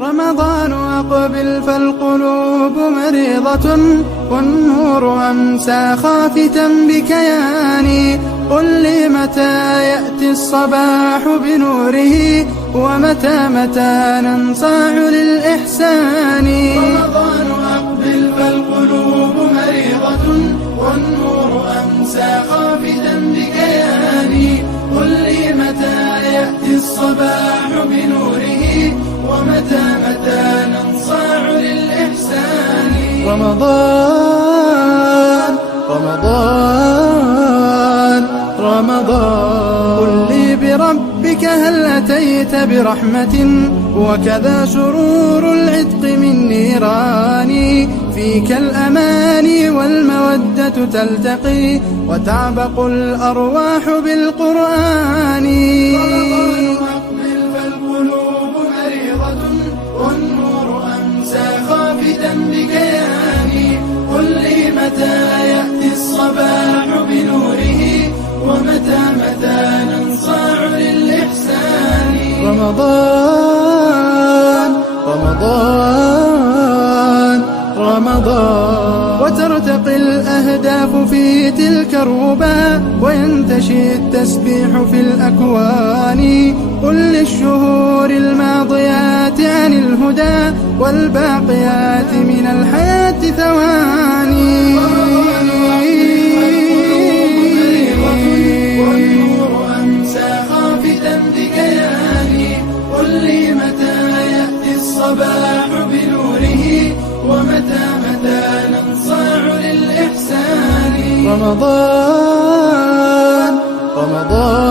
رمضان أقبل فالقلوب مريضة، والنور أمسى خافتا بكياني. قل لي متى يأتي الصباح بنوره، ومتى ننصاع للإحسان. رمضان أقبل فالقلوب مريضة، والنور أمسى خافتا بكياني. قل لي متى يأتي الصباح بنوره، ومتى ننصاع للإحسان. رمضان رمضان رمضان، قل لي بربك هل أتيت برحمة، وكذا سرور العتق من نيران. فيك الأماني والمودة تلتقي، وتعبق الأرواح بالقرآن. رمضان أقبل فالقلوب مريضة، والنور أمسى خافتا بكياني. قل لي متى يأتي الصباح بنوره، ومتى ننصاع للإحسان. رمضان رمضان رمضان، وترتقي الأهداف في تلك الربا، وينتشي التسبيح في الأكوان. قل للشهور الماضيات عن الهدى، والباقيات من الحياة ثواني. والنور أمسى خافتا بكياني. قل لي متى يأتي الصباح بنوره، ومتى ننصاع للإحسان. رمضان رمضان